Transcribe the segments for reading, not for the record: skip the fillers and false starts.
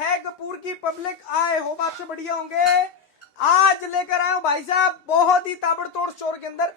है कपूर की पब्लिक, आए होप आपसे बढ़िया होंगे। आज लेकर आए हूं भाई साहब बहुत ही ताबड़तोड़ स्टोर के अंदर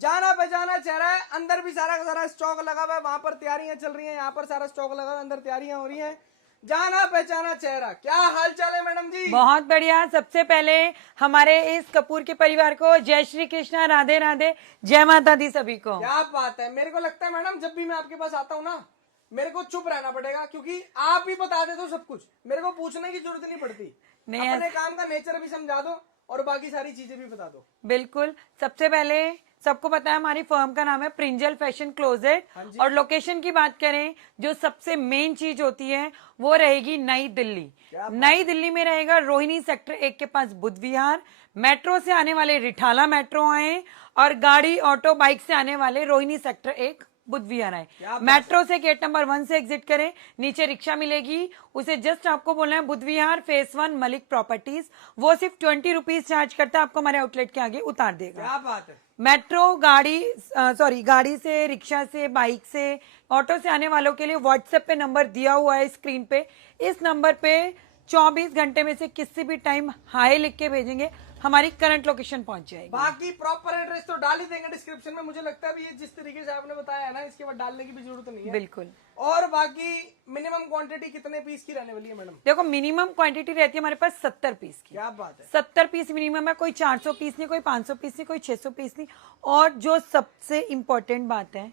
जाना पहचाना चेहरा है। अंदर भी सारा का सारा स्टॉक लगा हुआ है, वहां पर तैयारियां चल रही हैं, यहाँ पर सारा स्टॉक लगा हुआ है, अंदर तैयारियां हो रही हैं। जाना पहचाना चेहरा, क्या हाल चाल है मैडम जी? बहुत बढ़िया। सबसे पहले हमारे इस कपूर के परिवार को जय श्री कृष्णा, राधे राधे, जय माता दी सभी को। क्या बात है। मेरे को लगता है मैडम जब भी मैं आपके पास आता हूँ ना, मेरे को चुप रहना पड़ेगा, क्योंकि आप ही बता देते हो सब कुछ, मेरे को पूछने की जरूरत नहीं पड़ती। नहीं, अपने काम का नेचर भी समझा दो और बाकी सारी चीजें भी बता दो। बिल्कुल। सबसे पहले सबको पता है हमारी फर्म का नाम है प्रिंजल फैशन क्लोजेट, और लोकेशन की बात करें, जो सबसे मेन चीज होती है वो रहेगी नई दिल्ली। नई दिल्ली में रहेगा रोहिणी सेक्टर 1 के पास बुद्ध विहार। मेट्रो से आने वाले रिठाला मेट्रो आए, और गाड़ी ऑटो बाइक से आने वाले रोहिणी सेक्टर 1 बुद्ध विहार आए। मेट्रो से गेट नंबर 1 से एग्जिट करें, नीचे रिक्शा मिलेगी, उसे जस्ट आपको बोलना है बुद्ध विहार फेस 1 मलिक प्रॉपर्टीज। वो सिर्फ 20 रुपीज चार्ज करता है, आपको हमारे आउटलेट के आगे उतार देगा। क्या बात है। मेट्रो गाड़ी से, रिक्शा से, बाइक से, ऑटो से आने वालों के लिए व्हाट्सएप पे नंबर दिया हुआ है स्क्रीन पे। इस नंबर पे 24 घंटे में से किसी भी टाइम हाय लिख के भेजेंगे, हमारी करंट लोकेशन पहुंच जाएगी। बाकी प्रॉपर एड्रेस तो डाल ही देंगे डिस्क्रिप्शन में। मुझे लगता है ये जिस तरीके से आपने बताया है ना, इसके बाद डालने की भी जरूरत नहीं है। बिल्कुल। और बाकी मिनिमम क्वांटिटी कितने पीस की रहने वाली है मैडम? देखो, मिनिमम क्वांटिटी रहती है हमारे पास 70 पीस की। क्या बात है। 70 पीस मिनिमम है, कोई 400 पीस नहीं, कोई 500 पीस नहीं, कोई 600 पीस नहीं। और जो सबसे इम्पोर्टेंट बात है,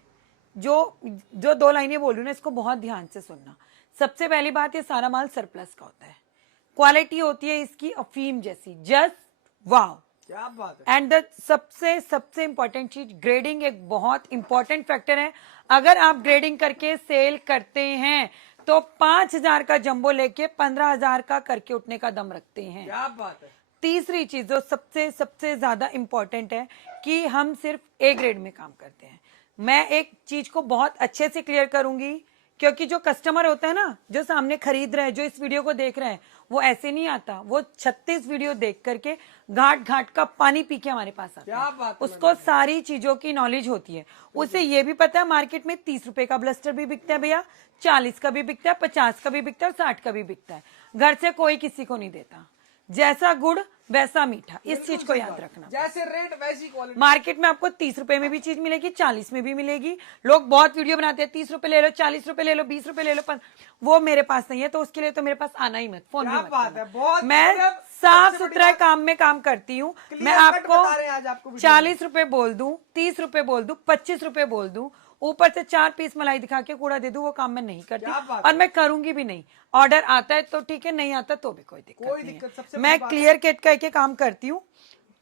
जो 2 लाइनें बोल रही हूँ ना, इसको बहुत ध्यान से सुनना। सबसे पहली बात, ये सारा माल सरप्लस का होता है, क्वालिटी होती है इसकी अफीम जैसी, जस्ट वाव। क्या बात है। एंड द सबसे इंपॉर्टेंट चीज, ग्रेडिंग एक बहुत इंपॉर्टेंट फैक्टर है। अगर आप ग्रेडिंग करके सेल करते हैं तो 5000 का जंबो लेके 15000 का करके उठने का दम रखते हैं। क्या बात है। तीसरी चीज जो सबसे ज्यादा इंपॉर्टेंट है कि हम सिर्फ ए ग्रेड में काम करते हैं। मैं एक चीज को बहुत अच्छे से क्लियर करूंगी, क्योंकि जो कस्टमर होता है ना, जो सामने खरीद रहे हैं, जो इस वीडियो को देख रहे हैं, वो ऐसे नहीं आता। वो 36 वीडियो देख करके घाट घाट का पानी पी के हमारे पास आता है। उसको सारी चीजों की नॉलेज होती है। उसे ये भी पता है मार्केट में 30 रुपए का ब्लस्टर भी बिकता है भैया, 40 का भी बिकता है, 50 का भी बिकता है, 60 का भी बिकता है। घर से कोई किसी को नहीं देता। जैसा गुड़ वैसा मीठा, इस चीज को याद रखना। जैसे रेट वैसी क्वालिटी। मार्केट में आपको 30 रुपए में भी चीज मिलेगी, 40 में भी मिलेगी। लोग बहुत वीडियो बनाते हैं, 30 रुपए ले लो, 40 रुपए ले लो, 20 रुपए ले लो, वो मेरे पास नहीं है, तो उसके लिए तो मेरे पास आना ही मत, फोन भी मत करना। मैं साफ सुथरा काम में काम करती हूँ। मैं आपको 40 रुपए बोल दूं, 30 रुपए बोल दूं, 25 रुपए बोल दूं, ऊपर से 4 पीस मलाई दिखा के कूड़ा दे दूं, वो काम मैं नहीं करती, और मैं करूंगी भी नहीं। ऑर्डर आता है तो ठीक है, नहीं आता तो भी कोई दिक्कत नहीं है। मैं क्लियर कट करके काम करती हूँ,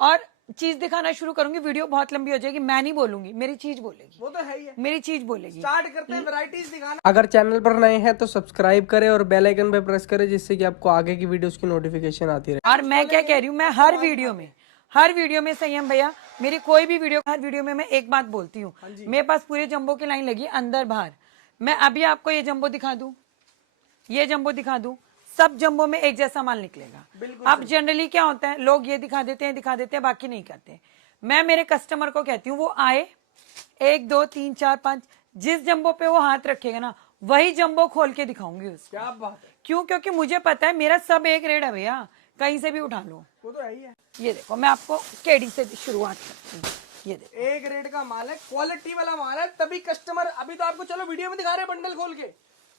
और चीज दिखाना शुरू करूंगी। वीडियो बहुत लंबी हो जाएगी, मैं नहीं बोलूंगी, मेरी चीज बोलेगी। वो तो है ही है, मेरी चीज बोलेगी। स्टार्ट करते हैं वैरायटीज दिखाना। अगर चैनल पर नए हैं तो सब्सक्राइब करें और बेल आइकन पे प्रेस करें, जिससे कि आपको आगे की वीडियोस की नोटिफिकेशन आती रहे। और मैं क्या कह रही हूँ, मैं हर वीडियो में संयम भैया, मेरी कोई भी वीडियो, हर वीडियो में मैं एक बात बोलती हूँ। मेरे पास पूरे जंबो की लाइन लगी अंदर बाहर। मैं अभी आपको ये जंबो दिखा दूं, ये जंबो दिखा दूं, सब जंबो में एक जैसा माल निकलेगा। अब जनरली क्या होता है, लोग ये दिखा देते हैं, बाकी नहीं करते। मैं मेरे कस्टमर को कहती हूँ, वो आए 1 2 3 4 5, जिस जंबो पे वो हाथ रखेगा ना, वही जंबो खोल के दिखाऊंगी उसको। क्या बात है। क्यों? क्योंकि मुझे पता है मेरा सब एक रेट है भैया, कहीं से भी उठा लो। वो तो है ही है। ये देखो, मैं आपको केडी से शुरुआत करती हूँ। ये देखो, एक रेट का माल है, क्वालिटी वाला माल है, तभी कस्टमर, अभी तो आपको चलो वीडियो में दिखा रहे हैं बंडल खोल के,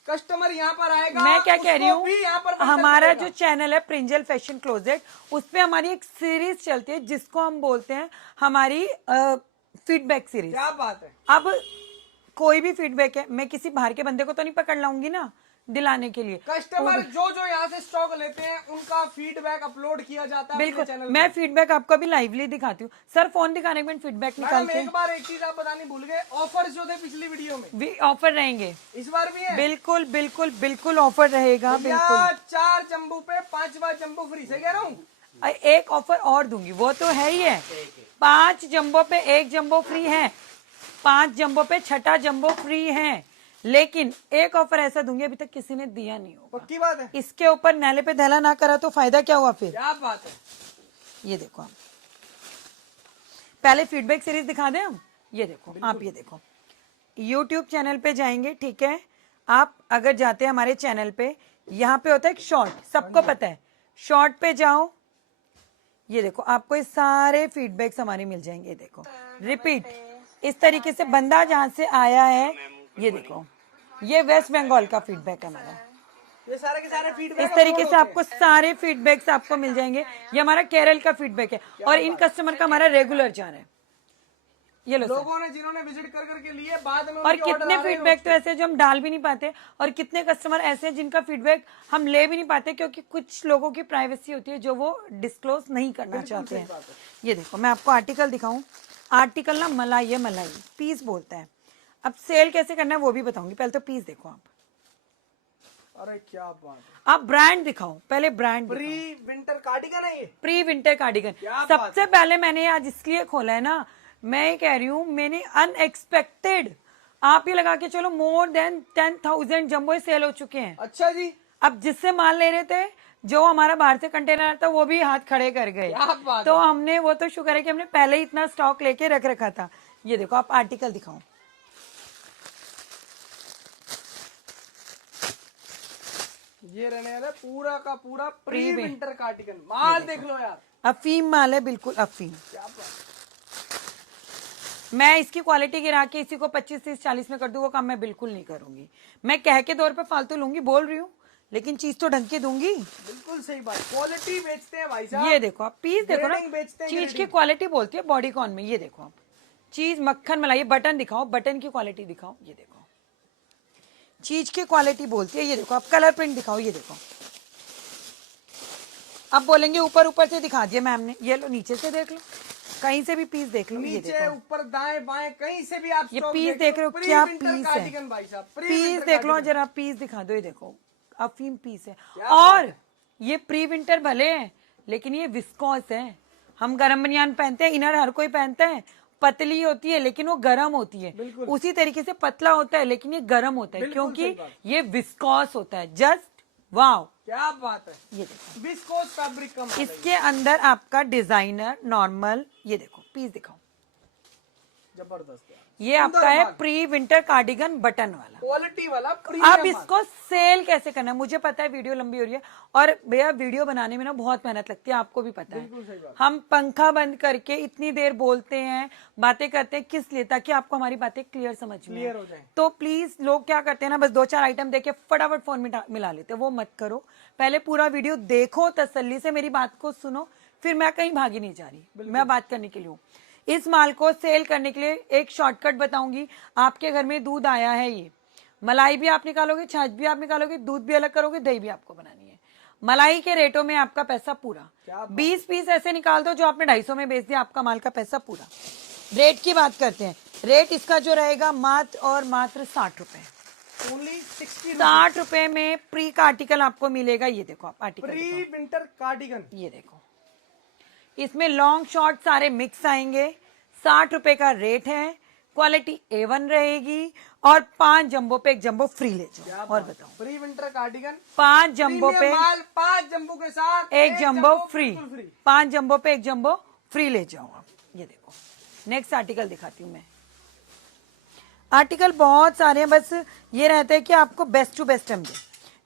कस्टमर यहाँ पर आएगा। मैं क्या कह रही हूँ, पर हमारा जो चैनल है प्रिंजल फैशन क्लोजेट, उसपे हमारी एक सीरीज चलती है जिसको हम बोलते हैं हमारी फीडबैक सीरीज। क्या बात है। अब कोई भी फीडबैक है, मैं किसी बाहर के बंदे को तो नहीं पकड़ लाऊंगी ना दिलाने के लिए। कस्टमर जो यहाँ से स्टॉक लेते हैं उनका फीडबैक अपलोड किया जाता है। बिल्कुल, मैं फीडबैक आपको अभी लाइवली दिखाती हूँ। सर फोन दिखाने के बाद फीडबैक निकालते हैं। एक बार एक चीज आप बतानी भूल गए, ऑफर जो थे पिछली वीडियो में, ऑफर रहेंगे इस बार भी है। बिल्कुल बिल्कुल बिल्कुल ऑफर रहेगा। बिल्कुल 4 जंबू पे 5वां जंबू फ्री, सही कह रहा हूँ। एक ऑफर और दूंगी, वो तो है ही है। 5 जंबो पे 1 जंबो फ्री है, 5 जंबो पे 6ठा जंबो फ्री है। लेकिन एक ऑफर ऐसा दूंगी, अभी तक किसी ने दिया नहीं होगा। पक्की बात है। इसके ऊपर नैले पे धैला ना करा तो फायदा क्या हुआ फिर? क्या बात है। ये देखो, आप पहले फीडबैक सीरीज दिखा दें हम। ये देखो, आप ये देखो, YouTube चैनल पे जाएंगे, ठीक है। आप अगर जाते हैं हमारे चैनल पे, यहाँ पे होता है एक शॉर्ट, सबको पता है। शॉर्ट पे जाओ, ये देखो आपको ये सारे फीडबैक्स हमारे मिल जाएंगे। देखो रिपीट, इस तरीके से बंदा जहाँ से आया है, ये देखो ये वेस्ट बंगाल का फीडबैक है हमारा। ये सारे के सारे फीडबैक इस तरीके से आपको सारे फीडबैक्स आपको मिल जाएंगे। ये हमारा केरल का फीडबैक है और इन कस्टमर का हमारा रेगुलर जा रहा है। ये लो लोगों ने जिन्होंने विजिट कर करके लिए बाद में और कितने फीडबैक तो ऐसे जो हम डाल भी नहीं पाते, और कितने कस्टमर ऐसे हैं जिनका फीडबैक हम ले भी नहीं पाते, क्योंकि कुछ लोगों की प्राइवेसी होती है जो वो डिस्क्लोज नहीं करना चाहते हैं। ये देखो मैं आपको आर्टिकल दिखाऊं। आर्टिकल ना मलाई है, मलाई पीस बोलता है। अब सेल कैसे करना है वो भी बताऊंगी, पहले तो पीस देखो आप। अरे क्या बात है। आप ब्रांड दिखाओ, पहले ब्रांड। प्री विंटर कार्डिगन है ये, प्री विंटर कार्डिगन। सबसे पहले मैंने आज इसलिए खोला है ना, मैं ये कह रही हूँ मैंने अनएक्सपेक्टेड, आप ये लगा के चलो मोर देन 10,000 जंबो सेल हो चुके हैं। अच्छा जी। अब जिससे माल ले रहे थे, जो हमारा बाहर से कंटेनर था, वो भी हाथ खड़े कर गए। तो हमने, वो तो शुक्र है कि हमने पहले ही इतना स्टॉक लेके रख रखा था। ये देखो आप आर्टिकल दिखाओ। ये रहने वाला पूरा का पूरा प्री विंटर कार्डिगन। माल देख लो यार, अफीम माल है, बिल्कुल अफीम। क्या बात। मैं इसकी क्वालिटी गिरा के इसी को 25, 30, 40 में कर दूं, वो काम मैं बिल्कुल नहीं करूंगी। मैं कह के दौर पे फालतू लूंगी, बोल रही हूँ, लेकिन चीज तो ढंग की दूंगी। बिल्कुल सही बात, क्वालिटी बेचते हैं भाई साहब। ये देखो आप पीस देखो ना, बेचते हैं, चीज की क्वालिटी बोलती है बॉडीकॉन में। ये देखो आप चीज मक्खन मलाई, बटन दिखाओ, बटन की क्वालिटी दिखाओ। ये देखो चीज की क्वालिटी बोलती है। ये देखो आप कलर प्रिंट दिखाओ। ये देखो अब बोलेंगे ऊपर ऊपर से दिखा दिए मैम ने, ये लो नीचे से देख लो, कहीं से भी पीस देख लो। ये नीचे ऊपर दाएं बाएं कहीं से भी आप ये पीस देख रहे हो, क्या पीस है। भाई साहब पीस देख लो जरा, पीस दिखा दो। ये देखो अफीम पीस है, और ये प्री विंटर भले है लेकिन ये विस्कॉस है। हम गरम बनियान पहनते हैं, इनर हर कोई पहनता है, पतली होती है लेकिन वो गर्म होती है। उसी तरीके से पतला होता है लेकिन ये गर्म होता है, क्योंकि ये विस्कॉस होता है। जस्ट वाओ, क्या बात है। ये देखो विस्कोस फैब्रिक कम, इसके अंदर आपका डिजाइनर नॉर्मल। ये देखो पीस दिखाओ, जबरदस्त है। ये आपका है प्री विंटर कार्डिगन बटन वाला, क्वालिटी वाला। अब इसको सेल कैसे करना है मुझे पता है, वीडियो लंबी हो रही है, और भैया वीडियो बनाने में ना बहुत मेहनत लगती है, आपको भी पता है। हम पंखा बंद करके इतनी देर बोलते हैं, बातें करते हैं, किस लिए? ताकि आपको हमारी बातें क्लियर समझ में क्लियर हो जाए। तो प्लीज, लोग क्या करते हैं ना, बस 2-4 आइटम देके फटाफट फोन में मिला लेते हैं, वो मत करो। पहले पूरा वीडियो देखो, तसल्ली से मेरी बात को सुनो, फिर मैं कहीं भागी नहीं जा रही, मैं बात करने के लिए हूँ। इस माल को सेल करने के लिए एक शॉर्टकट बताऊंगी। आपके घर में दूध आया है, ये मलाई भी आप निकालोगे, छाछ भी आप निकालोगे, दूध भी अलग करोगे, दही भी आपको बनानी है। मलाई के रेटों में आपका पैसा पूरा। 20 पीस ऐसे निकाल दो जो आपने 250 में बेच दिया, आपका माल का पैसा पूरा। रेट की बात करते हैं, रेट इसका जो रहेगा मात्र और मात्र 60 रुपए। 60 रुपए में प्री का आर्टिकल आपको मिलेगा। ये देखो आप आर्टिकल, प्री विंटर कार्डिगन। ये देखो इसमें लॉन्ग शॉर्ट सारे मिक्स आएंगे। 60 रुपए का रेट है, क्वालिटी A1 रहेगी, और 5 जंबो पे एक जंबो फ्री ले जाओ। और बताओ प्री विंटर कार्डिगन 5 जंबो पे 5 जंबो के साथ एक जंबो फ्री, 5 जंबो पे एक जंबो फ्री ले जाओ आप। ये देखो नेक्स्ट आर्टिकल दिखाती हूँ मैं। आर्टिकल बहुत सारे हैं, बस ये रहता है कि आपको बेस्ट टू बेस्ट हम दें।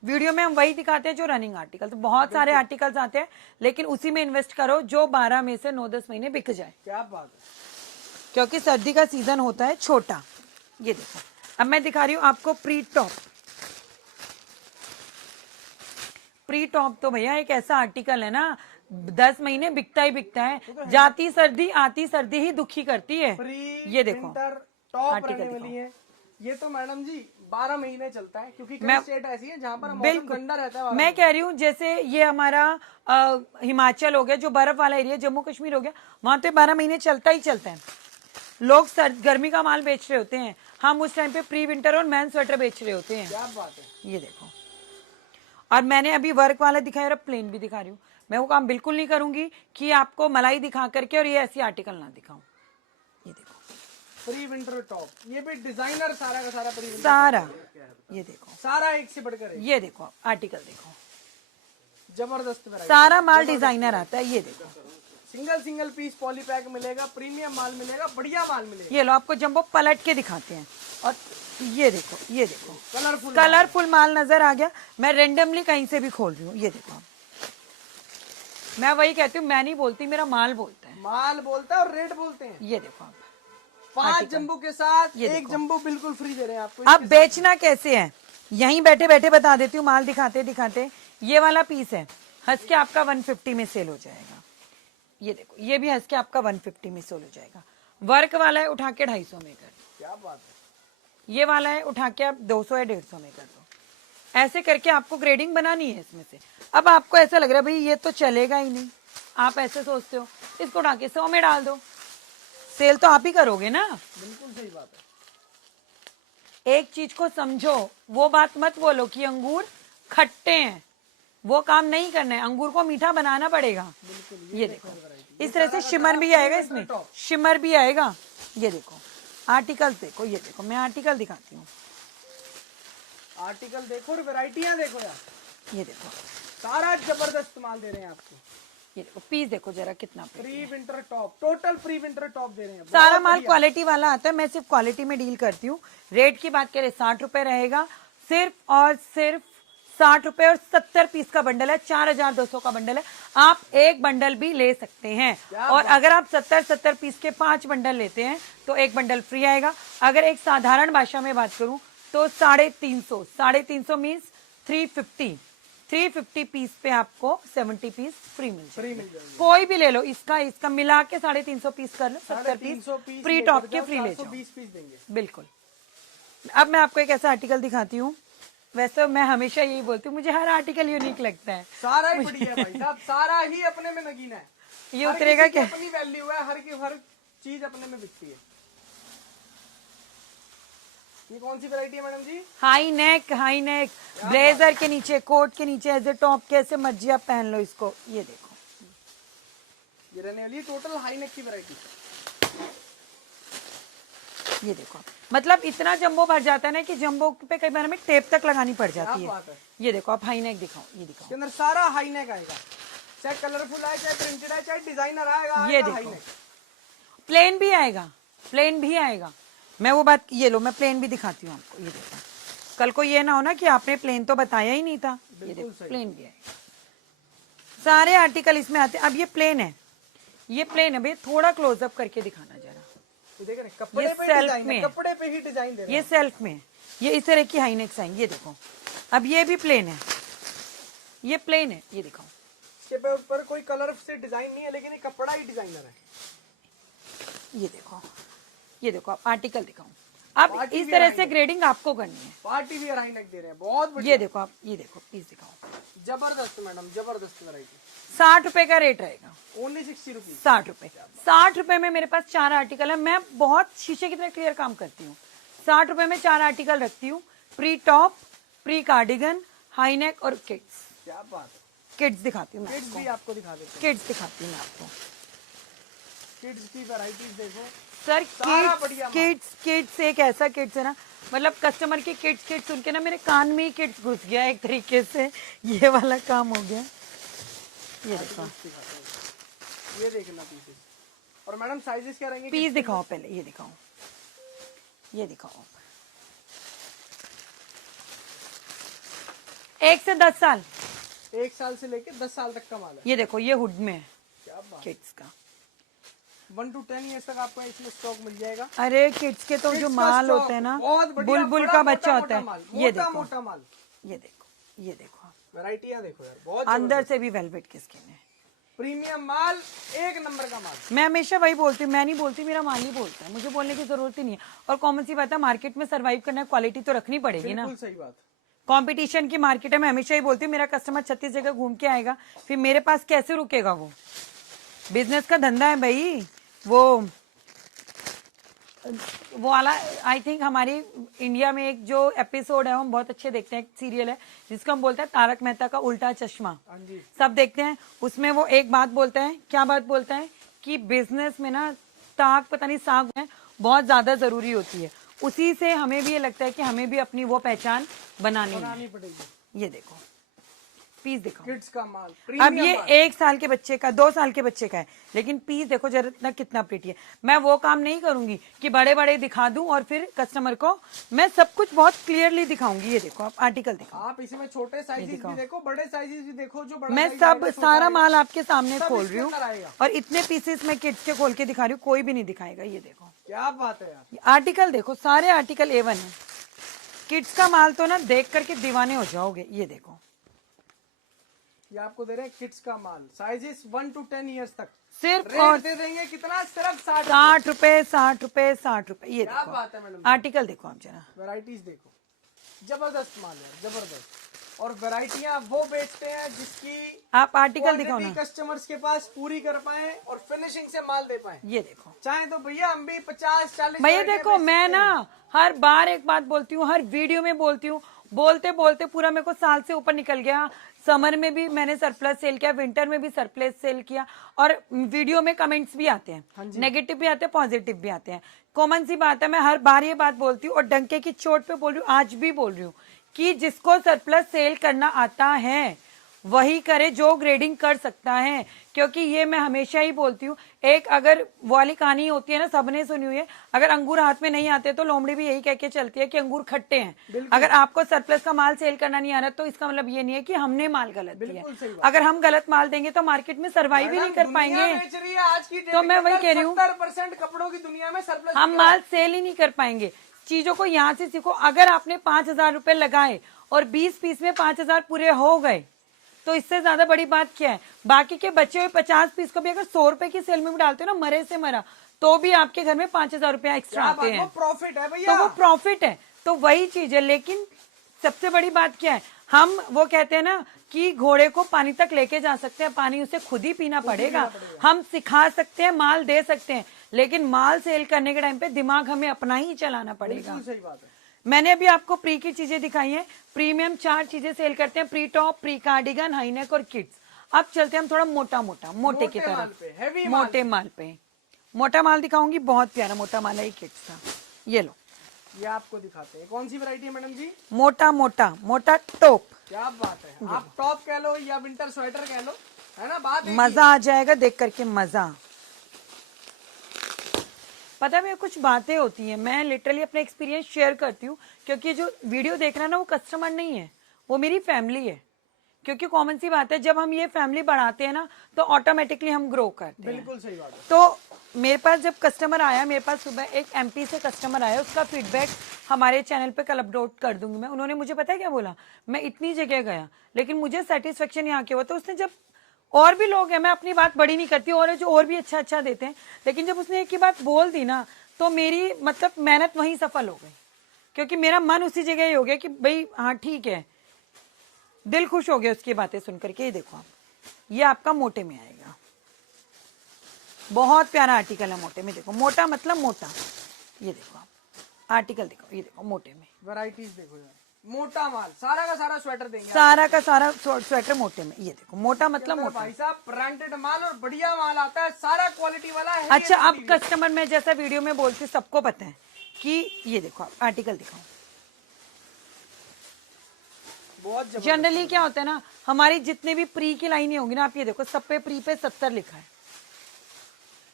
वीडियो में हम वही दिखाते हैं जो रनिंग आर्टिकल, तो बहुत सारे आर्टिकल्स आते हैं, लेकिन उसी में इन्वेस्ट करो जो 12 में से 9-10 महीने बिक जाए। क्या बात है, क्योंकि सर्दी का सीजन होता है छोटा। ये देखो अब मैं दिखा रही हूँ आपको प्री टॉप। प्री टॉप तो भैया एक ऐसा आर्टिकल है ना, 10 महीने बिकता ही बिकता है। जाती सर्दी आती सर्दी ही दुखी करती है। ये देखो टॉप रहने वाली है ये तो मैडम जी 12 महीने चलता है, क्योंकि कई स्टेट ऐसी है जहाँ पर मौसम ठंडा रहता है। मैं कह रही हूँ जैसे ये हमारा हिमाचल हो गया, जो बर्फ वाला एरिया, जम्मू कश्मीर हो गया, वहां तो 12 महीने चलता ही चलता है। लोग गर्मी का माल बेच रहे होते हैं, हम उस टाइम पे प्री विंटर और मैन स्वेटर बेच रहे होते हैं। क्या बात है। ये देखो, और मैंने अभी वर्क वाला दिखाया और प्लेन भी दिखा रही हूँ। मैं वो काम बिल्कुल नहीं करूंगी कि आपको मलाई दिखा करके और ये ऐसी आर्टिकल ना दिखाऊं। ये देखो प्री विंटर टॉप, ये भी डिजाइनर सारा का सारा प्री विंटर सारा। ये देखो सारा एक से बढ़कर एक। ये देखो आर्टिकल देखो, जबरदस्त वैरायटी, सारा माल डिजाइनर आता है। ये देखो सिंगल पीस पॉली पैक मिलेगा, प्रीमियम माल मिलेगा, बढ़िया माल मिलेगा। ये लो आपको जंबो पलट के दिखाते हैं, और ये देखो, ये देखो, कलरफुल कलरफुल माल नजर आ गया। मैं रेंडमली कहीं से भी खोल रही हूँ। ये देखो, मैं वही कहती हूँ, मैं नहीं बोलती, मेरा माल बोलता है। माल बोलता है और रेट बोलते हैं। ये देखो आप, 5 जंबो के साथ ये 1 देखो। जंबो बिल्कुल फ्री दे रहे हैं आपको। अब बेचना कैसे है, यहीं बैठे बैठे बता देती हूँ। माल दिखाते दिखाते, ये वाला पीस है, हंस के आपका 150 में सेल हो जाएगा। ये देखो, ये भी हंस के आपका 150 में सेल हो जाएगा। वर्क वाला है, उठा के 250 में कर दो। क्या बात है। ये वाला है, उठा के आप 200 या 150 में कर दो। ऐसे करके आपको ग्रेडिंग बनानी है इसमें से। अब आपको ऐसा लग रहा है भाई ये तो चलेगा ही नहीं, आप ऐसे सोचते हो, इसको उठा के 100 में डाल दो, सेल तो आप ही करोगे ना। बिल्कुल सही बात है। एक चीज को समझो, वो बात मत बोलो कि अंगूर खट्टे हैं, वो काम नहीं करना है, अंगूर को मीठा बनाना पड़ेगा। ये देखो, इस तरह से शिमर भी आएगा, इसमें शिमर भी आएगा। ये देखो आर्टिकल देखो, ये देखो, मैं आर्टिकल दिखाती हूँ। आर्टिकल देखो और वैरायटियां देखो यार, ये देखो, सारा जबरदस्त माल दे रहे हैं आपको। ये देखो पीस देखो जरा कितना पे। Pre winter top, total pre winter top दे रहे हैं। सारा बहुत माल बढ़िया। क्वालिटी वाला आता है, मैं सिर्फ क्वालिटी में डील करती हूँ। रेट की बात करें 60 रुपए रहेगा, सिर्फ और सिर्फ 60 रुपए, और 70 पीस का बंडल है, 4200 का बंडल है। आप एक बंडल भी ले सकते हैं, और अगर आप 70 पीस के 5 बंडल लेते हैं तो एक बंडल फ्री आएगा। अगर एक साधारण भाषा में बात करूं तो 350 मीन्स 350 पीस पे आपको 70 पीस फ्री मिल जाएगा। कोई भी ले लो, इसका मिला के 350 पीस कर लो, 70 पीस फ्री टॉप के फ्री ले जाओ। 20 पीस देंगे। बिल्कुल। अब मैं आपको एक ऐसा आर्टिकल दिखाती हूँ। वैसे मैं हमेशा यही बोलती हूँ, मुझे हर आर्टिकल यूनिक लगता है। सारा ही बढ़िया है भाई साहब, सारा ही अपने में नगीना है। ये हर उतरेगा किसी की क्या? अपनी वैल्यू है, हर चीज अपने में बिकती है। ये कौन सी वैरायटी है मैडम जी? हाई नेक ब्लेजर के नीचे, कोट के नीचे एज ए टॉप, कैसे मर्जी आप पहन लो इसको। ये देखो, ये रहने वाली टोटल हाई नेक की वैरायटी। ये देखो, मतलब इतना जंबो भर जाता है ना कि जंबो पे कई बार हमें टेप तक लगानी पड़ जाती है। बात है। ये देखो, आप हाई नेक दिखाओ, ये दिखाओ, के अंदर सारा हाई नेक आएगा, चाहे कलरफुल आए, चाहे प्रिंटेड आए, चाहे डिजाइनर आएगा। ये देखो, प्लेन भी आएगा, प्लेन भी आएगा। मैं वो बात, ये लो, मैं प्लेन भी दिखाती हूँ आपको। ये देखो, कल को ये ना हो ना कि आपने प्लेन तो बताया ही नहीं था। ये देखो, प्लेन भी आएगा, सारे आर्टिकल इसमें आते हैं। अब ये प्लेन है, ये प्लेन है भैया, थोड़ा क्लोजअप करके दिखाना जरा। देख रहे, कपड़े ये पे सेल्फ डिजाइन में है, कपड़े पे ही डिजाइन दे रहे ये सेल्फ में, ये इस तरह की हाई नेक्स आएंगी। ये देखो, अब ये भी प्लेन है, ये प्लेन है। ये दिखाओ, इसके ऊपर कोई कलर से डिजाइन नहीं है, लेकिन ये कपड़ा ही डिजाइनर है। ये देखो, ये देखो, आप आर्टिकल दिखाओ। अब इस तरह से ग्रेडिंग आपको करनी है। पार्टी वियर हाई नेक दे रहे हैं, बहुत बढ़िया। ये देखो आप, ये देखो पीस दिखाओ, जबरदस्त मैडम, जबरदस्त वैरायटी। 60 रुपए का रेट रहेगा, ओनली 60 रुपीज। 60 रुपए। 60 रुपए में मेरे पास 4 आर्टिकल है। मैं बहुत शीशे की तरह क्लियर काम करती हूँ। 60 रुपए में 4 आर्टिकल रखती हूँ, pre top, pre cardigan, high neck और किड्स। क्या बात है। किड्स दिखाती हूँ, किड्स भी आपको दिखा देते हैं। किड्स दिखाती हूँ मैं आपको। किड्स की वैरायटीज देखो सर, सारा बढ़िया माल। किड्स एक ऐसा किड्स है ना, मतलब कस्टमर की किड्स सुन के ना मेरे कान में ही किड्स घुस गया एक तरीके से, ये वाला काम हो गया। ये देखो, ये देखना पीसेस। और मैडम साइजेस क्या रहेंगे? पीस दिखाओ पहले, ये दिखाओ, ये दिखाओ। 1 से 10 साल, 1 साल से लेके 10 साल तक का माल है। ये देखो, ये हुड में है क्या बात। किड्स का। 1 to 10 ईयर्स तक आपको इसमें स्टॉक मिल जाएगा। अरे किड्स के तो जो माल होते हैं ना, बुलबुल का बच्चा होता है। ये देखो, मोटा माल। ये देखो, ये देखो, वैरायटियां देखो यार, बहुत अंदर से भी वेलवेट की स्किन है। प्रीमियम माल, 1 नंबर का माल। मैं हमेशा वही बोलती हूँ, मैं नहीं बोलती, मेरा माल ही बोलता है, मुझे बोलने की जरूरत ही नहीं है। और कॉमन सी बात है, मार्केट में सर्वाइव करना है, क्वालिटी तो रखनी पड़ेगी ना। बिल्कुल सही बात। कंपटीशन की मार्केट है, मैं हमेशा ही बोलती हूँ, मेरा कस्टमर 36 जगह घूम के आएगा, फिर मेरे पास कैसे रुकेगा? वो बिजनेस का धंधा है भाई। वो वाला, आई थिंक हमारी इंडिया में एक जो एपिसोड है, हम बहुत अच्छे देखते हैं, एक सीरियल है जिसको हम बोलते हैं तारक मेहता का उल्टा चश्मा। सब देखते हैं, उसमें वो एक बात बोलता है, क्या बात बोलता है कि बिजनेस में ना ताक, पता नहीं साग है, बहुत ज्यादा जरूरी होती है। उसी से हमें भी ये लगता है कि हमें भी अपनी वो पहचान बनानी पड़ेगी। ये देखो, पीस दिखाओ। किड्स का माल, अब प्रीमियम ये माल। 1 साल के बच्चे का, 2 साल के बच्चे का है, लेकिन पीस देखो जरा कितना प्रिटी है। मैं वो काम नहीं करूंगी कि बड़े बड़े दिखा दूं और फिर कस्टमर को मैं सब कुछ बहुत क्लियरली दिखाऊंगी। ये देखो आप आर्टिकल देखो, आप इसमें छोटे साइजेस भी देखो, बड़े साइजेस भी देखो। जो बड़ा मैं size सब आएगा, छोटा सारा आएगा, माल आपके सामने सब खोल इसके रही हूँ अंदर आएगा। और इतने पीसेस मैं किड्स के खोल के दिखा रही हूँ, कोई भी नहीं दिखाएगा। ये देखो क्या बात है यार। आर्टिकल देखो, सारे आर्टिकल A1 है। किड्स का माल तो ना देख करके दीवाने हो जाओगे। ये देखो ये आपको दे रहे हैं किड्स का माल, साइजेस 1 to 10 ईयर्स तक। सिर्फ रेट और दे देंगे कितना, सिर्फ 60 ₹60, ₹60, ₹60। ये क्या देखो बात है मैडम। आर्टिकल देखो आप जरा, वैरायटीज देखो, जबरदस्त माल है, जबरदस्त। और वैरायटियां वो बेचते हैं जिसकी आप आर्टिकल दिखाओ ना। कस्टमर्स के पास पूरी कर पाए और फिनिशिंग से माल दे पाए। ये देखो चाहे तो भैया हम भी 50-40 भैया वैरायटियां देखो, बेच मैं सकते ना हैं। हर बार एक बात बोलती हूँ, हर वीडियो में बोलती हूँ, बोलते बोलते पूरा मेरे को साल से ऊपर निकल गया। समर में भी मैंने सरप्लस सेल किया, विंटर में भी सरप्लस सेल किया, और वीडियो में कमेंट्स भी आते हैं, नेगेटिव भी आते हैं, पॉजिटिव भी आते हैं। कॉमन सी बात है, मैं हर बार ये बात बोलती हूँ और डंके की चोट पे बोल रही हूँ, आज भी बोल रही हूँ कि जिसको सरप्लस सेल करना आता है वही करे जो ग्रेडिंग कर सकता है। क्योंकि ये मैं हमेशा ही बोलती हूँ, एक अगर वाली कहानी होती है ना, सबने सुनी हुई है, अगर अंगूर हाथ में नहीं आते तो लोमड़ी भी यही कह के चलती है कि अंगूर खट्टे हैं। अगर आपको सरप्लस का माल सेल करना नहीं आ रहा तो इसका मतलब ये नहीं है कि हमने माल गलत दिया। अगर हम गलत माल देंगे तो मार्केट में सर्वाइव ही नहीं कर पाएंगे। बेच रही है आज की तो मैं वही कह रही हूँ, 70% कपड़ों की दुनिया में सरप्लस हम माल सेल ही नहीं कर पाएंगे। चीजों को यहाँ से सीखो। अगर आपने 5,000 रुपए लगाए और 20 पीस में 5,000 पूरे हो गए तो इससे ज्यादा बड़ी बात क्या है। बाकी के बचे हुए 50 पीस को भी अगर 100 रुपए की सेल में भी डालते हो ना, मरे से मरा, तो भी आपके घर में 5,000 रुपया एक्स्ट्रा आते हैं। प्रॉफिट है भैया, तो वो प्रॉफिट है, तो वही चीज है। लेकिन सबसे बड़ी बात क्या है, हम वो कहते हैं ना कि घोड़े को पानी तक लेके जा सकते हैं, पानी उसे खुद ही पीना पड़ेगा। हम सिखा सकते हैं, माल दे सकते हैं, लेकिन माल सेल करने के टाइम पे दिमाग हमें अपना ही चलाना पड़ेगा। सही बात है। मैंने अभी आपको प्री की चीजें दिखाई हैं। प्रीमियम 4 चीजें सेल करते हैं, pre top, pre cardigan, high neck और किड्स। अब चलते हैं हम थोड़ा मोटे की तरफ, मोटे माल पे। मोटा माल दिखाऊंगी, बहुत प्यारा मोटा माल है किड्स का। ये लो, ये आपको दिखाते हैं। कौन सी वैरायटी है मैडम जी? मोटा टॉप। क्या बात है, आप टॉप कह लो या विंटर स्वेटर कह लो, है ना बात। मजा आ जाएगा देख करके, मजा। पता है, कुछ बातें होती हैं, मैं लिटरली अपना एक्सपीरियंस शेयर करती हूँ, क्योंकि जो वीडियो देख रहा है ना वो कस्टमर नहीं है, वो मेरी फैमिली है। क्योंकि कॉमन सी बात है, जब हम ये फैमिली बढ़ाते हैं ना तो ऑटोमेटिकली हम ग्रो करते हैं। बिल्कुल सही बात है। तो मेरे पास जब कस्टमर आया, मेरे पास सुबह एक MP से कस्टमर आया, उसका फीडबैक हमारे चैनल पे कल अपलोड कर दूंगी मैं। उन्होंने मुझे पता है क्या बोला, मैं इतनी जगह गया लेकिन मुझे सेटिस्फेक्शन यहाँ के हुआ। तो उसने जब, और भी लोग हैं, मैं अपनी बात बड़ी नहीं करती, और जो और भी अच्छा देते हैं, लेकिन जब उसने एक ही बात बोल दी ना तो मेरी मतलब मेहनत वहीं सफल हो गई। क्योंकि मेरा मन उसी जगह ही हो गया कि भाई हाँ ठीक है, दिल खुश हो गया उसकी बातें सुन करके। ये देखो आप, ये आपका मोटे में आएगा, बहुत प्यारा आर्टिकल है मोटे में। देखो मोटा मतलब मोटा, ये देखो आप आर्टिकल देखो, ये देखो मोटे में वैरायटीज देखो यार, मोटा माल, सारा का सारा स्वेटर देंगे, सारा का सारा स्वेटर मोटे में। ये देखो मोटा मतलब मोटा। भाई साहब ब्रांडेड माल और बढ़िया माल आता है, सारा क्वालिटी वाला है। अच्छा, अब कस्टमर में जैसा वीडियो में बोलती सबको पता है कि ये देखो आप आर्टिकल दिखाओ। बहुत जनरली क्या होता है ना, हमारी जितने भी प्री की लाइनें होंगी ना, आप ये देखो सब पे प्री पे 70 लिखा है,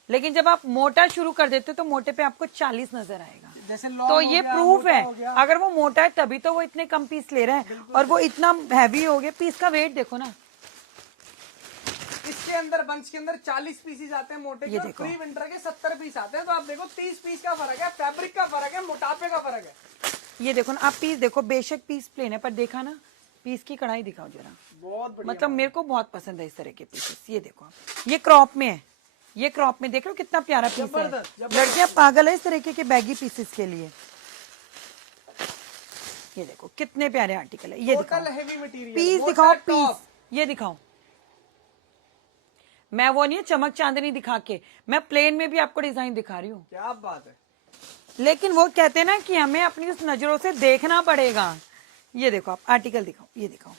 लेकिन जब आप मोटा शुरू कर देते हो तो मोटे पे आपको 40 नजर आएगा। जैसे तो ये प्रूफ है, अगर वो मोटा है तभी तो वो इतने कम पीस ले रहा है, और वो इतना हैवी हो गया। पीस का वेट देखो ना, इसके अंदर बंच के अंदर 40 पीसेस आते हैं मोटे के, प्री विंटर के 70 पीस आते हैं। तो आप देखो 30 पीस का फर्क है, फैब्रिक का फर्क है, मोटापे का फर्क है। ये देखो ना, आप पीस देखो, बेशक पीस प्लेन है पर देखा ना, पीस की कढ़ाई दिखाओ जरा, बहुत बढ़िया। मतलब मेरे को बहुत पसंद है इस तरह के पीसेस। ये देखो आप, ये क्रॉप में है, ये क्रॉप में देख लो कितना प्यारा पीस है। लड़कियां पागल है इस तरीके के बैगी पीसेस के लिए। ये देखो कितने प्यारे आर्टिकल है। ये दिखाओ पीस, दिखाओ पीस, ये दिखाओ। मैं वो नहीं है चमक चांदनी दिखा के, मैं प्लेन में भी आपको डिजाइन दिखा रही हूँ। क्या बात है। लेकिन वो कहते हैं ना कि हमें अपनी उस नजरों से देखना पड़ेगा। ये देखो आप आर्टिकल दिखाओ, ये दिखाओ,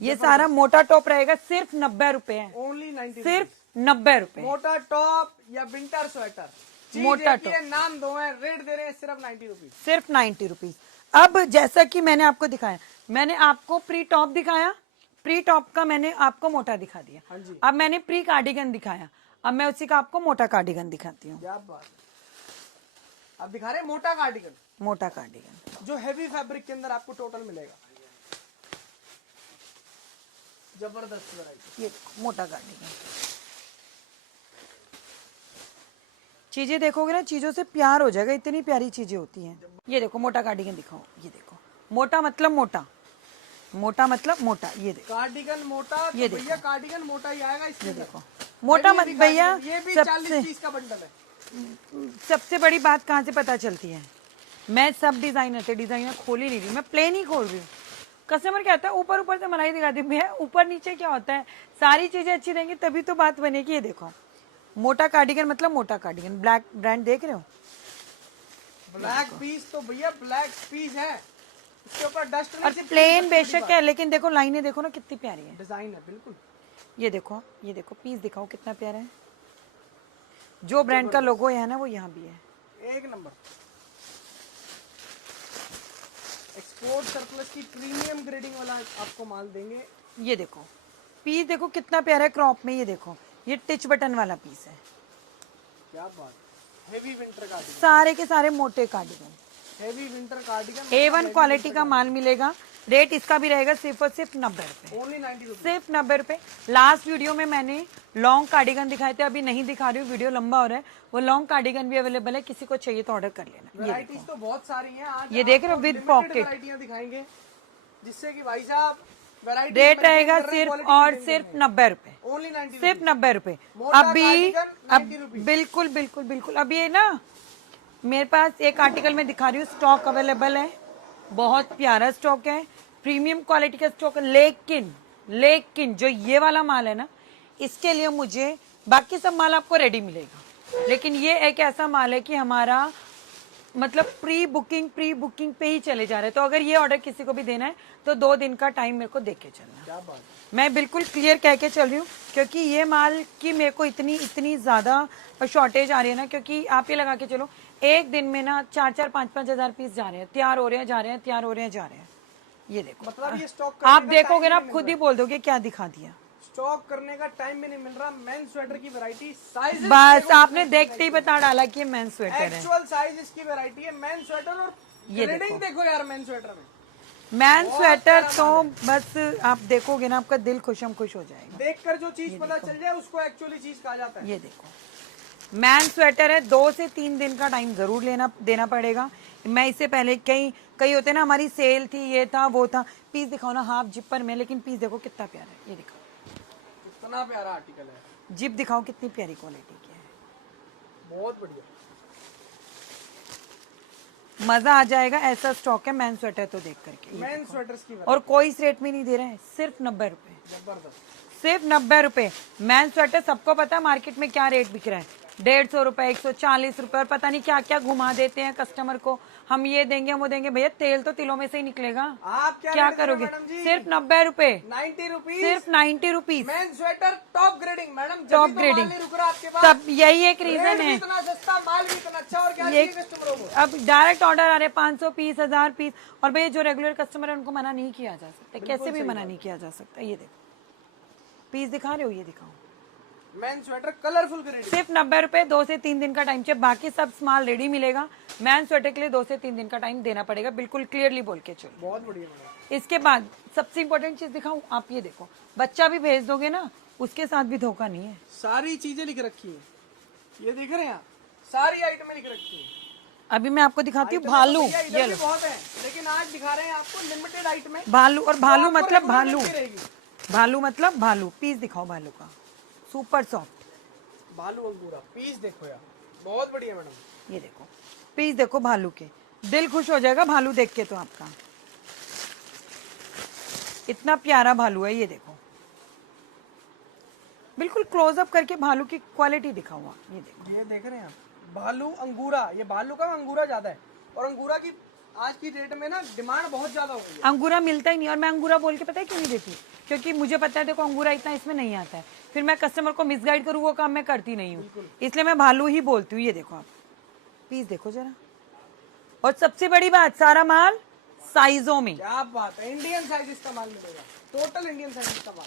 ये सारा मोटा टॉप रहेगा, सिर्फ 90 रुपए है, ओनली 90, सिर्फ 90 रुपए। मोटा टॉप या विंटर स्वेटर, मोटा टॉप, नाम दो है, रेट दे रहे हैं सिर्फ 90 रुपीज, सिर्फ 90 रुपीज। अब जैसा कि मैंने आपको दिखाया, मैंने आपको प्री टॉप दिखाया, प्री टॉप का मैंने आपको मोटा दिखा दिया। हाँ जी। अब मैंने प्री कार्डिगन दिखाया, अब मैं उसी का आपको मोटा कार्डिगन दिखाती हूँ। क्या बात, अब दिखा रहे हैं मोटा कार्डिगन। मोटा कार्डिगन जो हैवी फैब्रिक के अंदर आपको टोटल मिलेगा, जबरदस्त वैरायटी। ये मोटा कार्डिगन, चीजें देखोगे ना, चीजों से प्यार हो जाएगा, इतनी प्यारी चीजें होती हैं। ये देखो मोटा कार्डिगन दिखाओ, ये देखो मोटा मतलब मोटा, मोटा मतलब मोटा, ये देखो कार्डिगन मोटा, तो ये भैया कार्डिगन मोटा ही आएगा इसके ये अंदर। देखो मोटा मत भैया। ये भी 40 चीज का बंडल है। सबसे बड़ी बात कहाँ से पता चलती है, मैं सब डिजाइनर खोल ही नहीं रही, मैं प्लेन ही खोल रही हूँ। कस्टमर क्या होता है, ऊपर ऊपर से मलाई दिखाती हूँ मैं, ऊपर नीचे क्या होता है, सारी चीजें अच्छी रहेंगी तभी तो बात बनेगी। ये देखो मोटा कार्डिगन मतलब मोटा कार्डिगन, ब्लैक ब्रांड देख रहे हो, ब्लैक पीस तो भैया ब्लैक पीस है, इसके ऊपर डस्ट और प्लेन बेशक है, लेकिन देखो लाइनें देखो ना कितनी प्यारी है, डिजाइन है बिल्कुल। ये देखो पीस दिखाओ कितना प्यारा है, जो ब्रांड का लोगो है ना वो यहाँ भी है, एक नंबर। एक्सपोर्ट सरप्लस की प्रीमियम ग्रेडिंग वाला आपको माल देंगे। ये देखो पीस देखो कितना प्यारा है क्रॉप में, ये देखो ये टिच बटन वाला पीस है, क्या बात, हेवी विंटर कार्डिगन, सारे के सारे मोटे cardigan, heavy winter cardigan, A1 quality का माल मिलेगा। रेट इसका भी रहेगा सिर्फ और सिर्फ 90 रुपए, ओनली 90 रुपीज। सिर्फ 90 रुपए। लास्ट वीडियो में मैंने लॉन्ग कार्डिगन दिखाए थे, अभी नहीं दिखा रही हूँ, वीडियो लंबा हो रहा है। वो लॉन्ग कार्डिगन भी अवेलेबल है, किसी को चाहिए तो ऑर्डर कर लेना। ये वैरायटीज तो बहुत सारी हैं आज, ये देख रहे हो विद पॉकेट, वैरायटियां दिखाएंगे जिससे कि भाई साहब वैरायटी रेट रहेगा सिर्फ और सिर्फ 90 रुपए, ओनली 90 सिर्फ 90 रुपए। मोटा अभी कार्डिगन अब 90 रुपीज। बिल्कुल बिल्कुल बिल्कुल, अब ये ना मेरे पास एक आर्टिकल में दिखा रही हूँ, स्टॉक अवेलेबल है, बहुत प्यारा स्टॉक है, प्रीमियम क्वालिटी का स्टॉक है। लेकिन जो ये वाला माल है ना, इसके लिए मुझे, बाकी सब माल आपको रेडी मिलेगा, लेकिन ये एक ऐसा माल है कि हमारा मतलब प्री बुकिंग पे ही चले जा रहे हैं। तो अगर ये ऑर्डर किसी को भी देना है तो 2 दिन का टाइम मेरे को दे के चलना। क्या बात, मैं बिल्कुल क्लियर कह के चल रही हूँ, क्योंकि ये माल की मेरे को इतनी ज्यादा शॉर्टेज आ रही है ना, क्योंकि आप ये लगा के चलो एक दिन में ना 4-4, 5-5 हजार पीस जा रहे हैं, तैयार हो रहे हैं, जा रहे हैं, तैयार हो रहे हैं, जा रहे हैं। ये देखो मतलब ये स्टॉक आप देखोगे ना, आप खुद ही बोल दोगे क्या दिखा दिया। स्टॉक करने का टाइम भी नहीं मिल रहा। मेन स्वेटर की वैरायटी, साइज बस आपने देखते ही बता डाला कि ये मेन स्वेटर है, एक्चुअल साइज इसकी वैरायटी है। मेन स्वेटर और ये ग्रेडिंग देखो यार, मेन स्वेटर में मैन स्वेटर तो बस आप देखोगे ना, आपका दिल खुश हो जाएगा। देखकर जो चीज पता चल जाए उसको एक्चुअली चीज कहा जाता है। ये देखो मैन स्वेटर है, 2 से 3 दिन का टाइम जरूर देना पड़ेगा। मैं इससे पहले कई होते ना, हमारी सेल थी, ये था वो था, पीस दिखाओ ना हाफ जिपर में, लेकिन पीस देखो कितना प्यारा है, ये देखो कितना प्यारा आर्टिकल है, जिप दिखाओ कितनी प्यारी क्वालिटी की है, बहुत बढ़िया, मजा आ जाएगा। ऐसा स्टॉक है मैन स्वेटर तो देख करके। मेन स्वेटर्स की और कोई इस रेट में नहीं दे रहा है, सिर्फ 90 रुपए, जबरदस्त, सिर्फ 90 रुपए। मैन स्वेटर सबको पता है मार्केट में क्या रेट बिक रहा है, 150 रुपए, 140 रुपए, और पता नहीं क्या क्या घुमा देते हैं कस्टमर को, हम ये देंगे हम वो देंगे। भैया तेल तो तिलों में से ही निकलेगा, आप क्या करोगे। सिर्फ 90 रुपए, 90 रुपीज, सिर्फ 90 rupees. Main sweater top grading madam, top जब तो ग्रेडिंग, माल नहीं रुक रहा आपके पास। तब यही एक रीजन रेट भी है। इतना सस्ता, माल भी इतना अच्छा, और क्या ये चाहिए कस्टमरों को। अब डायरेक्ट ऑर्डर आ रहे हैं 500 पीस, 1000 पीस, और भैया जो रेगुलर कस्टमर है उनको मना नहीं किया जा सकता, कैसे भी मना नहीं किया जा सकता। ये देखो पीस दिखा रहे हो, ये दिखाओ मैन स्वेटर कलरफुल ग्रेडिंग, सिर्फ 90 रुपए, 2 से 3 दिन का टाइम चाहिए, बाकी सब माल रेडी मिलेगा। मैन स्वेटर के लिए 2 से 3 दिन का टाइम देना पड़ेगा, बिल्कुल क्लियरली बोल के चलो। बहुत बढ़िया मैडम। इसके बाद सबसे इम्पोर्टेंट चीज दिखाऊं, आप ये देखो, बच्चा भी भेज दोगे ना, उसके साथ भी धोखा नहीं है। सारी चीजें लिख रखी है, ये देख रहे हैं आप, सारी आइटमें लिख रखी है। अभी मैं आपको दिखाती हूँ भालू, भैया इधर भी बहुत है, लेकिन आज दिखा रहे हैं आपको लिमिटेड आइटमें। भालू, और भालू आपको मतलब regular भालू, मिलती रहेगी। भालू मतलब भालू, पीस दिखाओ भालू का, सुपर सॉफ्ट, भालू अंगूरा पीस देखो यार, बहुत बढ़िया मैडम। ये देखो पीस देखो भालू के, दिल खुश हो जाएगा भालू देख के तो आपका, इतना प्यारा भालू है। ये देखो बिल्कुल क्लोजअप करके भालू की क्वालिटी दिखाओ आप, ये देखो, ये देख रहे हैं आप, भालू अंगूरा, ये भालू का अंगूरा ज्यादा है, और अंगूरा की आज की डेट में ना डिमांड बहुत ज्यादा हो गई है। अंगूरा मिलता ही नहीं, और मैं अंगूरा बोल के पता है क्यों नहीं देती, क्योंकि मुझे पता है देखो अंगूरा इतना इसमें नहीं आता है, फिर मैं कस्टमर को मिसगाइड करूँ वो काम मैं करती नहीं हूँ, इसलिए मैं भालू ही बोलती हूँ। ये देखो आप पीस देखो जरा, और सबसे बड़ी बात, सारा माल साइजों में। क्या बात है, इंडियन साइज इसका माल मिलेगा, टोटल इंडियन साइज इसका माल।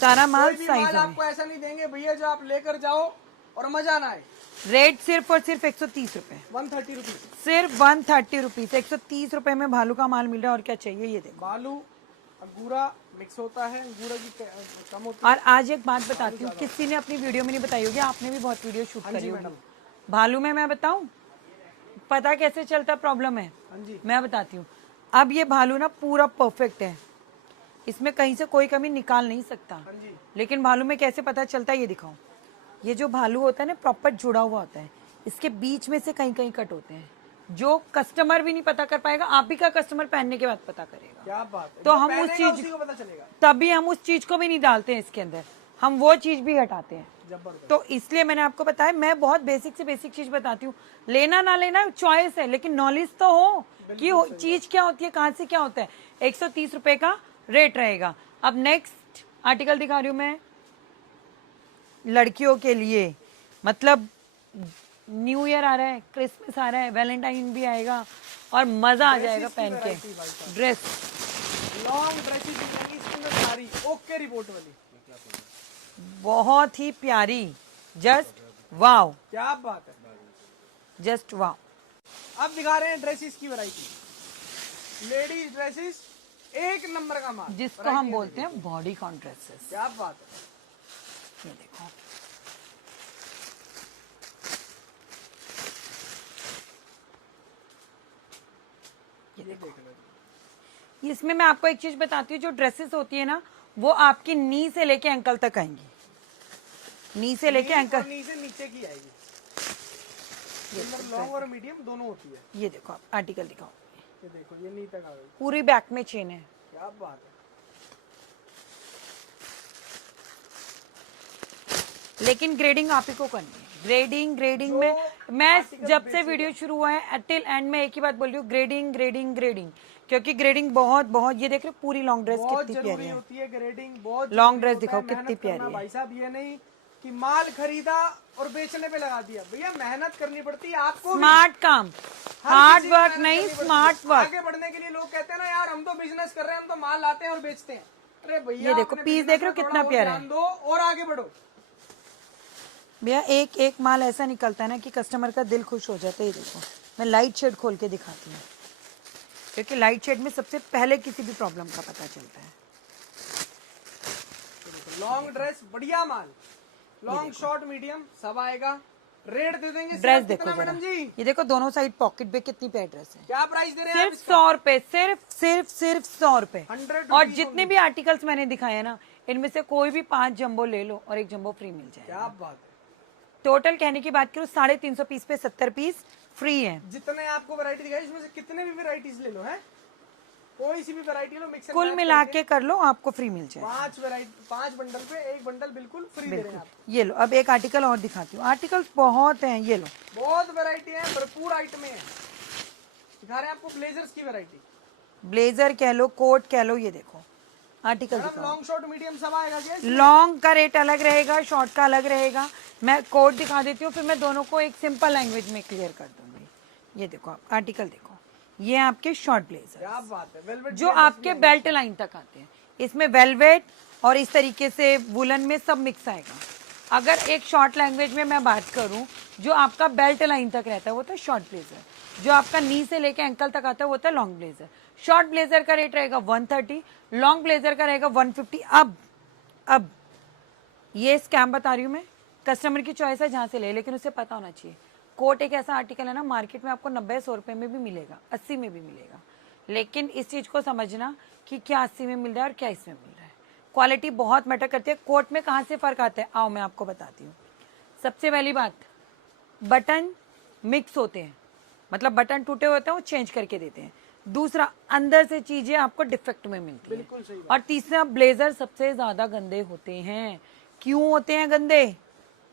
सारा माल कोई भी माल साइजों में। आपको ऐसा नहीं देंगे भैया जो आप लेकर जाओ और मजा ना आए। रेट सिर्फ और सिर्फ 130 रुपए, 130 रुपीज, सिर्फ 130 रुपीज। 130 रुपए में भालू का माल मिल रहा है, और क्या चाहिए। ये देखो, बालू अंगूरा मिक्स होता है, अंगूरा की कम होती है। और आज एक बात बताती हूँ, किसी ने अपनी वीडियो में नहीं बताई होगी, आपने भी बहुत वीडियो शूट हाँ करी जी होगी। मैडम। भालू में मैं बताऊं पता कैसे चलता प्रॉब्लम है, हाँ जी, मैं बताती हूँ। अब ये भालू ना पूरा परफेक्ट है, इसमें कहीं से कोई कमी निकाल नहीं सकता। हाँ जी, लेकिन भालू में कैसे पता चलता है, ये दिखाओ। ये जो भालू होता है ना, प्रॉपर जुड़ा हुआ होता है, इसके बीच में से कहीं कहीं कट होते हैं, जो कस्टमर भी नहीं पता कर पाएगा, आप भी का कस्टमर पहनने के बाद पता करेगा। क्या बात है। तो जो हम उस पहनेगा चीज उसी को पता चलेगा। तभी हम उस चीज को भी नहीं डालते हैं इसके अंदर, हम वो चीज भी हटाते हैं। जबरदस्त। तो इसलिए मैंने आपको बताया, मैं बहुत बेसिक से बेसिक चीज बताती हूँ। लेना ना लेना चॉइस है, लेकिन नॉलेज तो हो कि चीज क्या होती है, कहाँ से क्या होता है। 130 रुपए का रेट रहेगा। अब नेक्स्ट आर्टिकल दिखा रही हूँ मैं, लड़कियों के लिए। मतलब न्यू ईयर आ रहा है, क्रिसमस आ रहा है, वैलेंटाइन भी आएगा, और मजा आ जाएगा पहन के ड्रेस। लॉन्ग ड्रेसेस मिलेंगी इसके अंदर सारी, ओके रिपोर्ट वाली, बहुत ही प्यारी, जस्ट वाव, क्या बात है। जस्ट वाव। अब दिखा रहे हैं ड्रेसेस की वैरायटी, लेडीज ड्रेसेस एक नंबर का माल, जिसको हम बोलते हैं बॉडी कॉन ड्रेसेस। क्या बात है। ये देखो, ये देख लो। इसमें मैं आपको एक चीज बताती हूँ, जो ड्रेसेस होती है ना, वो आपकी नी से लेके एंकल तक आएंगी, नी से लेके एंकल। नी से नीचे की आएगी, लॉन्ग और मीडियम दोनों होती है। ये देखो, आप आर्टिकल दिखाओ। ये देखो, ये नी तक आ गई, पूरी बैक में चेन है। क्या बात है। लेकिन ग्रेडिंग आप ही को करनी है। ग्रेडिंग में मैं जब से वीडियो शुरू हुआ है टिल एंड में एक ही बात बोल रही हूँ, ग्रेडिंग, क्योंकि ग्रेडिंग बहुत बहुत, ये देख रहे हो पूरी लॉन्ग ड्रेस कितनी प्यारी है। होती है ग्रेडिंग, बहुत लॉन्ग ड्रेस दिखाओ कितनी प्यारी है भाई साहब। ये नहीं कि माल खरीदा और बेचने पे लगा दिया, भैया मेहनत करनी पड़ती है आपको। स्मार्ट काम, हार्ड वर्क नहीं, स्मार्ट वर्क। आगे बढ़ने के लिए लोग कहते हैं ना यार हम तो बिजनेस कर रहे हैं, हम तो माल लाते हैं और बेचते हैं। अरे भैया ये देखो पीस देख रहे हो कितना प्यारा है, दो और आगे बढ़ो भैया। एक एक माल ऐसा निकलता है ना कि कस्टमर का दिल खुश हो जाता है। ये देखो, मैं लाइट शेड खोल के दिखाती हूँ, क्योंकि लाइट शेड में सबसे पहले किसी भी प्रॉब्लम का पता चलता है। लॉन्ग ड्रेस बढ़िया माल, लॉन्ग शॉर्ट मीडियम सब आएगा। रेट दे देंगे ड्रेस देखो कितना जरा, मैडम जी? ये देखो दोनों साइड पॉकेट पे कितनी प्यारी ड्रेस है। क्या प्राइस दे रहे हैं आप सिर्फ 100 रुपए, सिर्फ 100 रुपए। 100 और जितने भी आर्टिकल्स मैंने दिखाए ना, इनमें से कोई भी 5 जंबो ले लो और 1 जंबो फ्री मिल जाए। क्या बात है। टोटल कहने की बात करूँ 350 पीस पे 70 पीस फ्री है। जितने आपको वैरायटी दिखाई इसमें से कितने भी वैरायटीज ले लो, है कोई सी भी वैरायटी लो, मिक्स कुल मिला के कर लो, आपको फ्री मिल जाए। 5 वैरायटी, 5 बंडल पे 1 बंडल बिल्कुल फ्री दे रहे हैं आप। ये लो, अब एक आर्टिकल और दिखाती हूँ। आर्टिकल बहुत हैं, ये लो, बहुत वैरायटी है, भरपूर आइटम है। दिखा रहे हैं आपको ब्लेजर्स की वैरायटी, ब्लेजर कह लो, कोट कह लो। ये देखो आर्टिकल दिखाओ। लॉन्ग शॉर्ट मीडियम सब आएगा क्या? लॉन्ग का रेट अलग रहेगा, शॉर्ट का अलग रहेगा। मैं कोट दिखा देती हूँ, फिर मैं दोनों को एक सिंपल लैंग्वेज में क्लियर कर दूंगी। ये देखो आप आर्टिकल देखो, ये आपके शॉर्ट ब्लेजर, क्या बात है, वेलवेट जो आपके बेल्ट लाइन तक आते हैं। इसमें वेलवेट और इस तरीके से वुलन में सब मिक्स आएगा। अगर एक शॉर्ट लैंग्वेज में मैं बात करूं, जो आपका बेल्ट लाइन तक रहता है वो तो शॉर्ट ब्लेजर, जो आपका नी से लेके एंकल तक आता है वो तो लॉन्ग ब्लेजर। शॉर्ट ब्लेजर का रेट रहेगा 130, लॉन्ग ब्लेजर का रहेगा 150। अब ये स्कैम बता रही हूँ मैं, कस्टमर की चॉइस है जहां से ले, लेकिन उसे पता होना चाहिए। कोट एक ऐसा आर्टिकल है ना, मार्केट में आपको 90-100 रुपए में भी मिलेगा, 80 में भी मिलेगा, लेकिन इस चीज को समझना कि क्या 80 में मिल रहा है और क्या इसमें मिल रहा है। क्वालिटी बहुत मैटर करती है। कोट में कहाँ से फर्क आता है, आओ मैं आपको बताती हूँ। सबसे पहली बात, बटन मिक्स होते हैं, मतलब बटन टूटे होते हैं वो चेंज करके देते हैं। दूसरा, अंदर से चीजें आपको डिफेक्ट में मिलती है। और तीसरा, ब्लेजर सबसे ज्यादा गंदे होते हैं। क्यों होते हैं गंदे?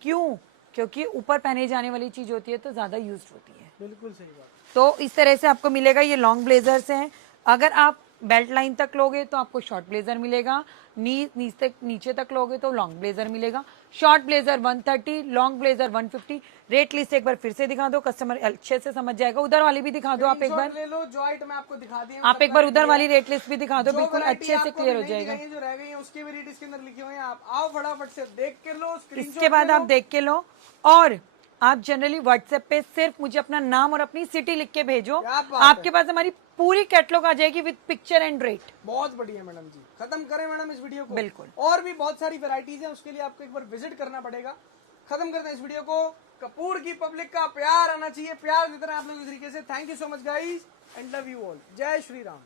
क्यों? क्योंकि ऊपर पहने जाने वाली चीज होती है तो ज्यादा यूज होती है। बिल्कुल सही बात। तो इस तरह से आपको मिलेगा। ये लॉन्ग ब्लेजर्स हैं। अगर आप बेल्ट लाइन तक लोगे तो आपको शॉर्ट ब्लेजर मिलेगा, नीचे तक लोगे तो लॉन्ग ब्लेजर मिलेगा। Short blazer 130, long blazer 150। Rate list एक बार फिर से दिखा दो, कस्टमर अच्छे से समझ जाएगा। उधर वाली भी दिखा दो आप एक बार, ले लो जो आइटम आपको दिखा दी आप एक बार उधर वाली रेट लिस्ट भी दिखा दो, बिल्कुल अच्छे से क्लियर हो जाएगा। जो रह गई है उसके भी रेट इसके अंदर लिखे हुए हैं, आप आओ फटाफट से देख के लो, इसके बाद आप देख के लो। और आप जनरली व्हाट्सएप पे सिर्फ मुझे अपना नाम और अपनी सिटी लिख के भेजो, आपके पास हमारी पूरी कैटलॉग आ जाएगी विद पिक्चर एंड रेट। बहुत बढ़िया मैडम जी, खत्म करें मैडम इस वीडियो को। बिल्कुल, और भी बहुत सारी वैरायटीज है, उसके लिए आपको एक बार विजिट करना पड़ेगा। खत्म करते हैं इस वीडियो को। कपूर की पब्लिक का प्यार आना चाहिए, प्यार देते रहे आप लोग इस तरीके से। Thank you so much guys and love you all. जय श्री राम।